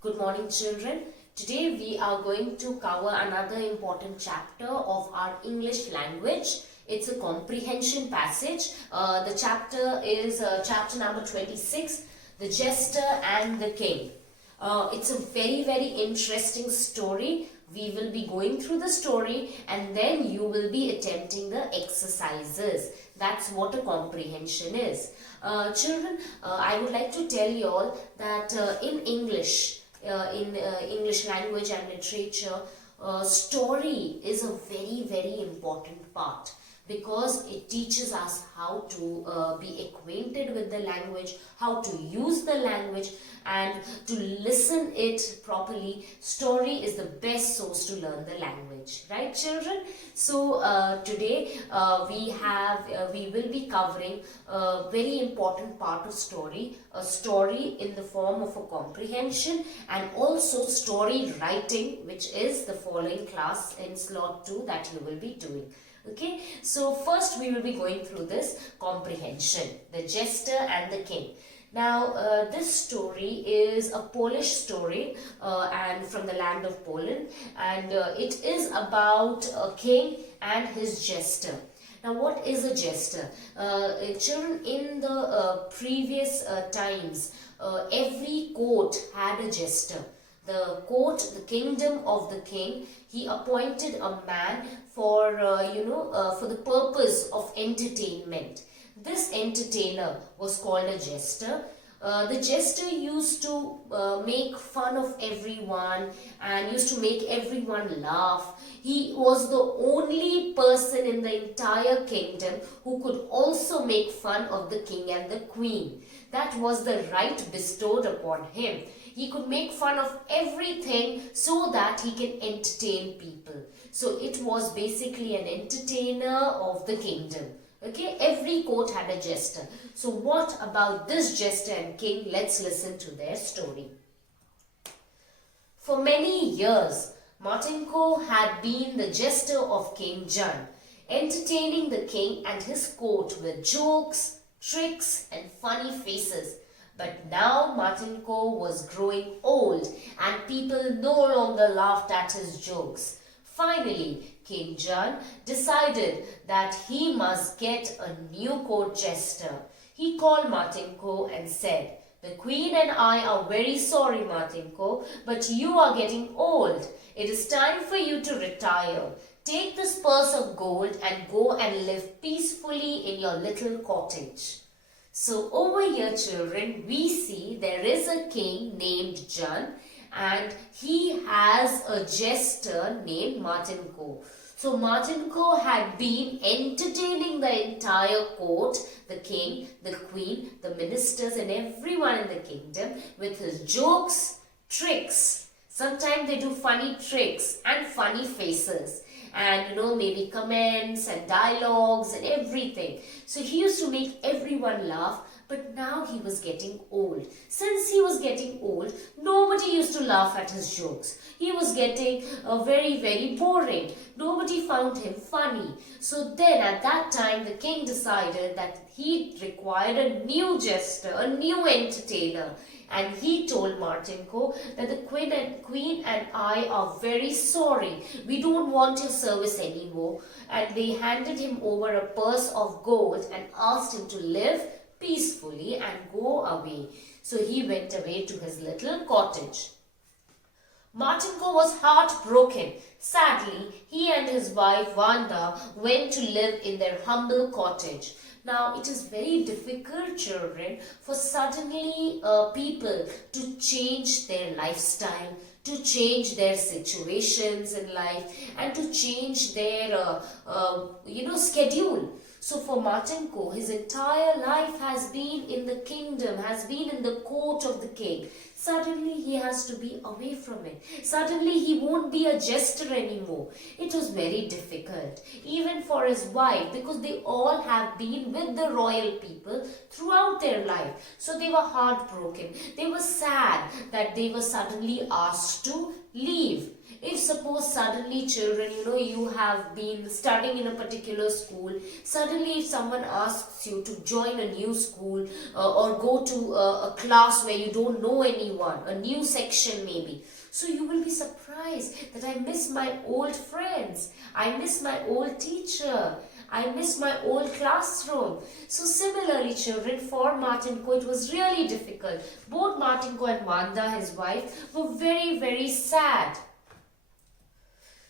Good morning, children. Today we are going to cover another important chapter of our English language. It's a comprehension passage. The chapter is chapter number 26, The Jester and the King. It's a very interesting story. We will be going through the story and then you will be attempting the exercises. That's what a comprehension is. Children, I would like to tell you all that in English, English language and literature, story is a very important part because it teaches us how to be acquainted with the language, how to use the language and to listen it properly. Story is the best source to learn the language, right children? So today we will be covering a very important part of story, a story in the form of a comprehension and also story writing, which is the following class in slot 2 that you will be doing. Okay, so first we will be going through this comprehension, The Jester and the King. Now, this story is a Polish story and from the land of Poland, and it is about a king and his jester. Now, what is a jester? Children, in the previous times, every court had a jester. The court, the kingdom of the king, he appointed a man for for the purpose of entertainment. This entertainer was called a jester. The jester used to make fun of everyone and used to make everyone laugh. He was the only person in the entire kingdom who could also make fun of the king and the queen. That was the right bestowed upon him. He could make fun of everything so that he can entertain people. So it was basically an entertainer of the kingdom. Okay, every court had a jester. So what about this jester and king? Let's listen to their story. For many years, Martinko had been the jester of King John, entertaining the king and his court with jokes, tricks and funny faces. But now Martinko was growing old and people no longer laughed at his jokes. Finally, King John decided that he must get a new court jester. He called Martinko and said, "The queen and I are very sorry, Martinko, but you are getting old. It is time for you to retire. Take this purse of gold and go and live peacefully in your little cottage." So over here, children, we see there is a king named John and he has a jester named Martinko. So Martinko had been entertaining the entire court, the king, the queen, the ministers and everyone in the kingdom with his jokes, tricks. Sometimes they do funny tricks and funny faces. And maybe comments and dialogues and everything. So he used to make everyone laugh, but now he was getting old. Since he was getting old, nobody used to laugh at his jokes. He was getting very boring. Nobody found him funny. So then at that time, the king decided that he required a new jester, a new entertainer. And he told Martinko that the queen and I are very sorry. We don't want your service anymore. And they handed him over a purse of gold and asked him to live peacefully and go away. So he went away to his little cottage. Martinko was heartbroken. Sadly, he and his wife Wanda went to live in their humble cottage. Now, it is very difficult, children, for suddenly people to change their lifestyle, to change their situations in life and to change their, schedule. So for Martinko, his entire life has been in the kingdom, has been in the court of the king. Suddenly he has to be away from it. Suddenly he won't be a jester anymore. It was very difficult, even for his wife, because they all have been with the royal people throughout their life. So they were heartbroken. They were sad that they were suddenly asked to leave. If suppose suddenly children, you have been studying in a particular school, suddenly if someone asks you to join a new school or go to a class where you don't know any anyone, a new section maybe. So you will be surprised that I miss my old friends, I miss my old teacher, I miss my old classroom. So similarly, children, for Martin Ko, it was really difficult. Both Martin Ko and Wanda, his wife, were very, very sad.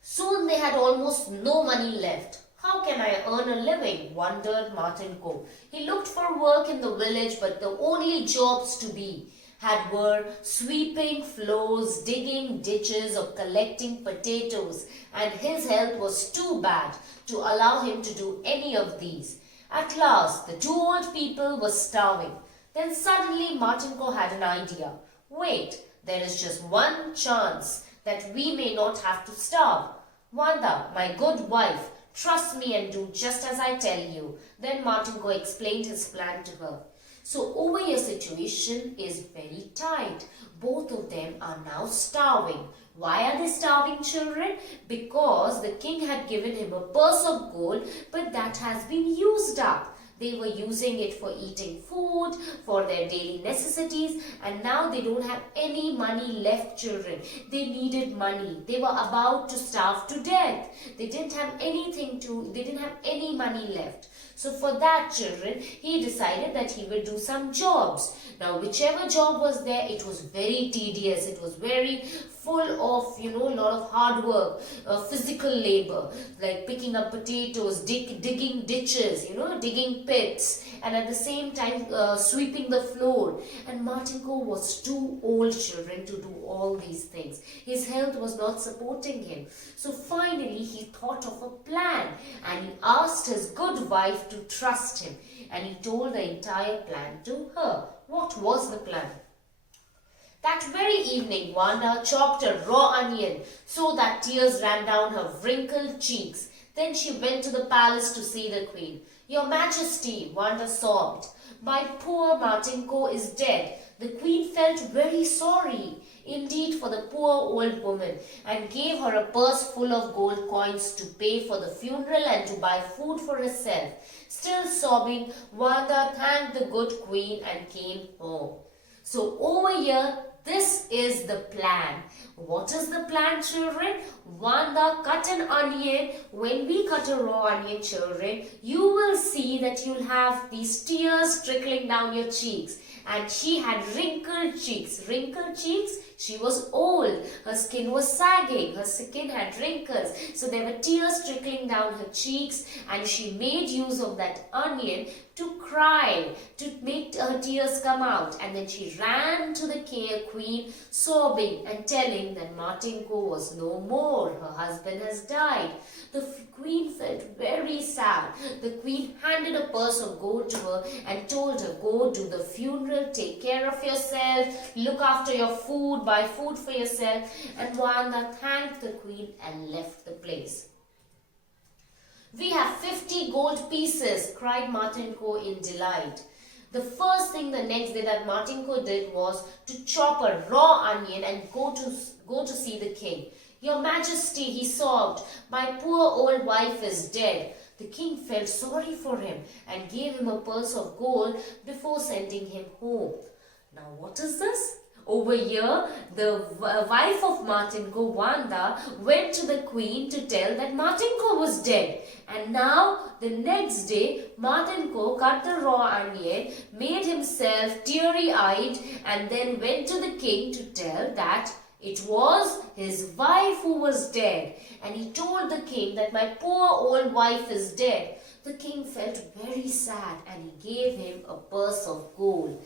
Soon they had almost no money left. How can I earn a living? Wondered Martin Ko. He looked for work in the village, but the only jobs to be had were sweeping floors, digging ditches, or collecting potatoes, and his health was too bad to allow him to do any of these. At last, the two old people were starving. Then suddenly Martin Ko had an idea. Wait, there is just one chance that we may not have to starve. Wanda, my good wife, trust me and do just as I tell you. Then Martin Ko explained his plan to her. So over your situation is very tight. Both of them are now starving. Why are they starving, children? Because the king had given him a purse of gold, but that has been used up. They were using it for eating food, for their daily necessities, and now they don't have any money left, children. They needed money. They were about to starve to death. They didn't have any money left. So for that, children, he decided that he will do some jobs. Now, whichever job was there, it was very tedious. It was very full of, a lot of hard work, physical labor, like picking up potatoes, digging ditches, digging pits, and at the same time sweeping the floor. And Martin Ko was too old, children, to do all these things. His health was not supporting him. So finally, he thought of a plan, and he asked his good wife to trust him, and he told the entire plan to her. What was the plan? That very evening, Wanda chopped a raw onion so that tears ran down her wrinkled cheeks. Then she went to the palace to see the queen. Your Majesty, Wanda sobbed, my poor Martin Ko is dead. The queen felt very sorry indeed for the poor old woman and gave her a purse full of gold coins to pay for the funeral and to buy food for herself. Still sobbing, Wanda thanked the good queen and came home. So over here, this is the plan. What is the plan, children? Wanda cut an onion. When we cut a raw onion, children, you will see that you'll have these tears trickling down your cheeks. And she had wrinkled cheeks. Wrinkled cheeks? She was old. Her skin was sagging. Her skin had wrinkles. So there were tears trickling down her cheeks, and she made use of that onion to cry, to make her tears come out. And then she ran to the queen, sobbing and telling that Martin Ko was no more. Her husband has died. The queen felt very sad. The queen handed a purse of gold to her and told her, go do the funeral, take care of yourself, look after your food, buy food for yourself. And Wanda thanked the queen and left the place. We have 50 gold pieces, cried Martin Ko in delight. The first thing the next day that Martin Ko did was to chop a raw onion and go to see the king. Your Majesty, he sobbed, my poor old wife is dead. The king felt sorry for him and gave him a purse of gold before sending him home. Now what is this? Over here, the wife of Martin Ko, Wanda, went to the queen to tell that Martin Ko was dead. And now, the next day, Martin Ko cut the raw onion, made himself teary-eyed, and then went to the king to tell that it was his wife who was dead. And he told the king that my poor old wife is dead. The king felt very sad and he gave him a purse of gold.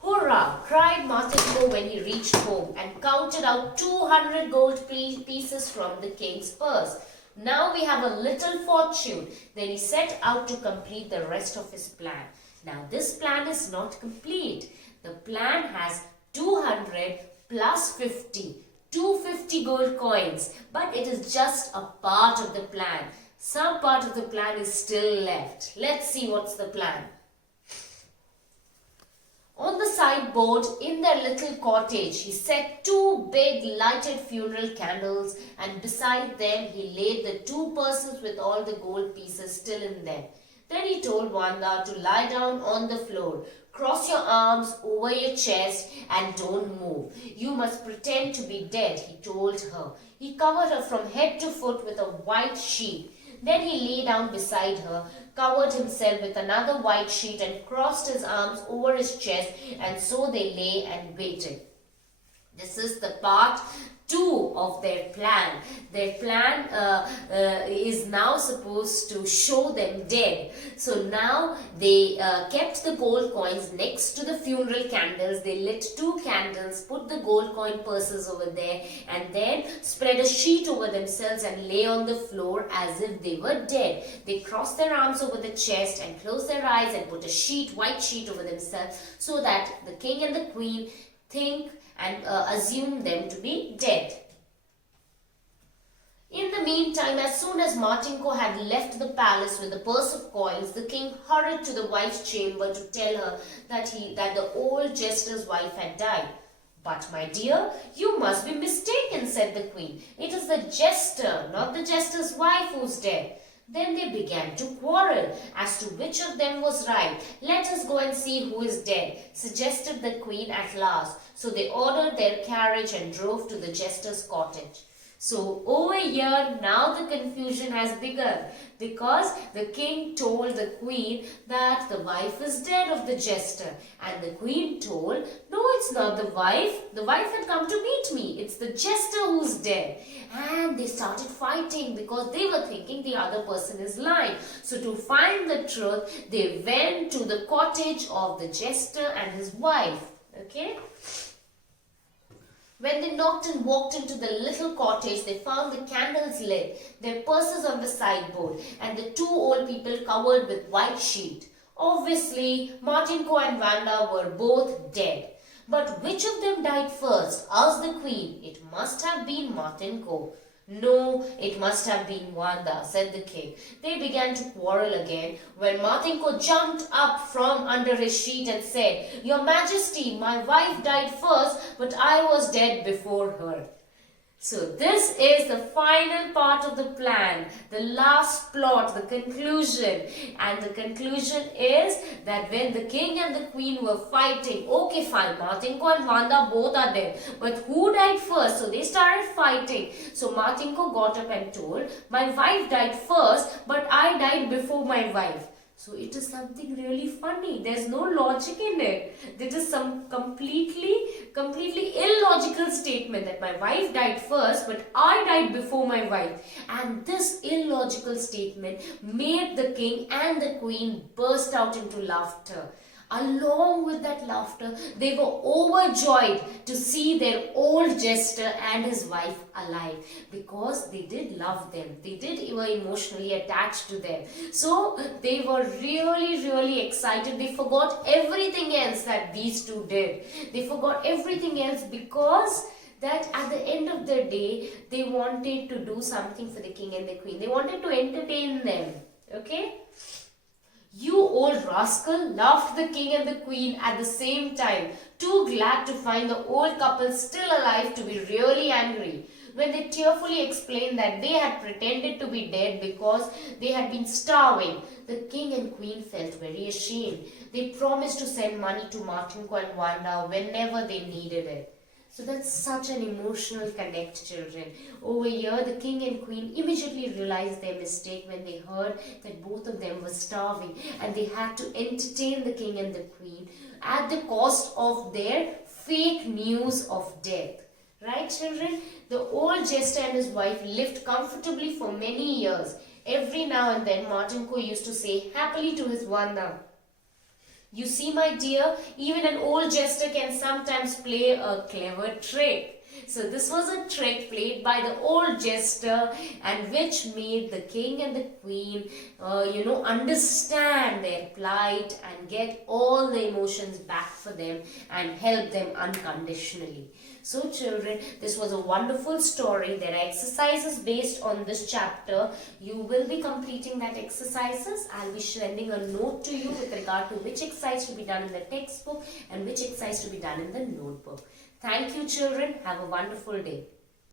Hurrah! Cried Martin Ko when he reached home and counted out 200 gold pieces from the king's purse. Now we have a little fortune. Then he set out to complete the rest of his plan. Now this plan is not complete. The plan has 200 plus 50, 250 gold coins, but it is just a part of the plan. Some part of the plan is still left. Let's see what's the plan. On the sideboard in their little cottage, he set 2 big lighted funeral candles, and beside them he laid the 2 purses with all the gold pieces still in them. Then he told Wanda to lie down on the floor, Cross your arms over your chest and don't move. You must pretend to be dead, he told her. He covered her from head to foot with a white sheet. Then he lay down beside her, covered himself with another white sheet and crossed his arms over his chest, and so they lay and waited. This is the part 2 of their plan. Their plan is now supposed to show them dead. So now they kept the gold coins next to the funeral candles. They lit 2 candles, put the gold coin purses over there, and then spread a sheet over themselves and lay on the floor as if they were dead. They crossed their arms over the chest and closed their eyes and put a white sheet over themselves, so that the king and the queen think and assume them to be dead. In the meantime, as soon as Martinko had left the palace with the purse of coins, the king hurried to the wife's chamber to tell her that the old jester's wife had died. "But my dear, you must be mistaken," said the queen. "It is the jester, not the jester's wife, who's dead." Then they began to quarrel as to which of them was right. "Let us go and see who is dead," suggested the queen at last. So they ordered their carriage and drove to the jester's cottage. So over here now the confusion has begun, because the king told the queen that the wife is dead of the jester, and the queen told, "No, it's not the wife. The wife had come to meet me. It's the jester who's dead." And they started fighting because they were thinking the other person is lying. So to find the truth, they went to the cottage of the jester and his wife. Okay? When they knocked and walked into the little cottage, they found the candles lit, their purses on the sideboard, and the 2 old people covered with white sheet. Obviously, Martinko and Wanda were both dead. "But which of them died first?" asked the queen. "It must have been Martinko." "No, it must have been Wanda," said the king. They began to quarrel again when Martinko jumped up from under his sheet and said, "Your Majesty, my wife died first, but I was dead before her." So this is the final part of the plan, the last plot, the conclusion. And the conclusion is that when the king and the queen were fighting, okay fine, Martinko and Wanda both are dead, but who died first? So they started fighting. So Martinko got up and told, "My wife died first, but I died before my wife." So it is something really funny. There's no logic in it. This is some completely illogical statement that my wife died first, but I died before my wife. And this illogical statement made the king and the queen burst out into laughter. Along with that laughter, they were overjoyed to see their old jester and his wife alive, because they did love them. They were emotionally attached to them. So they were really excited. They forgot everything else that these two did. They forgot everything else because that at the end of the day, they wanted to do something for the king and the queen. They wanted to entertain them. Okay? "You old rascal," laughed the king and the queen at the same time, too glad to find the old couple still alive to be really angry. When they tearfully explained that they had pretended to be dead because they had been starving, the king and queen felt very ashamed. They promised to send money to Martinko and Wanda whenever they needed it. So that's such an emotional connect, children. Over here, the king and queen immediately realized their mistake when they heard that both of them were starving, and they had to entertain the king and the queen at the cost of their fake news of death. Right, children? The old jester and his wife lived comfortably for many years. Every now and then, Martinko used to say happily to his Wanda, "You see, my dear, even an old jester can sometimes play a clever trick." So this was a trick played by the old jester, and which made the king and the queen, understand their plight and get all the emotions back for them and help them unconditionally. So children, this was a wonderful story. There are exercises based on this chapter. You will be completing that exercises. I'll be sending a note to you with regard to which exercise to be done in the textbook and which exercise to be done in the notebook. Thank you, children. Have a wonderful day.